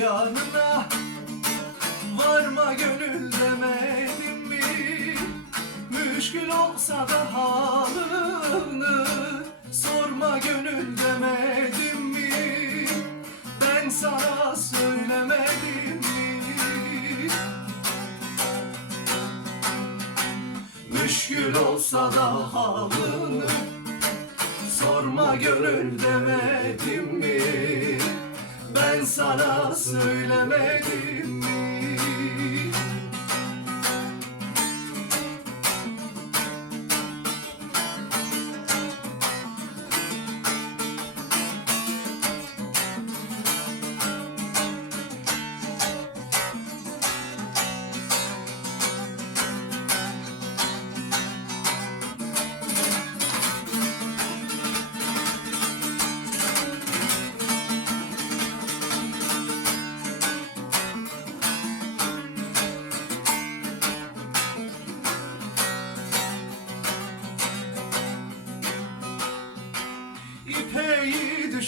yanına. Varma gönül demedim mi? Müşkül olsa da halını Sorma gönül demedim mi? Ben sana söylemedim mi? Müşkül olsa da halını Sorma gönül demedim Sana söylemedim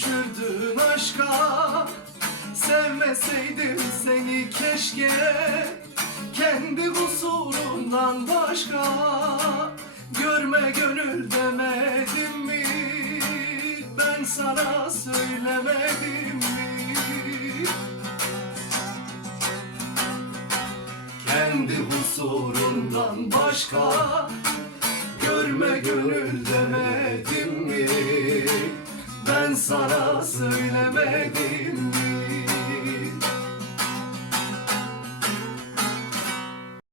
düşürdün aşka. Sevmeseydim seni keşke. Kendi kusurundan başka. Görme gönül demedim mi? Ben sana söylemedim mi? Kendi husurundan başka. Görme gönül demedim Sana söylemedim. mi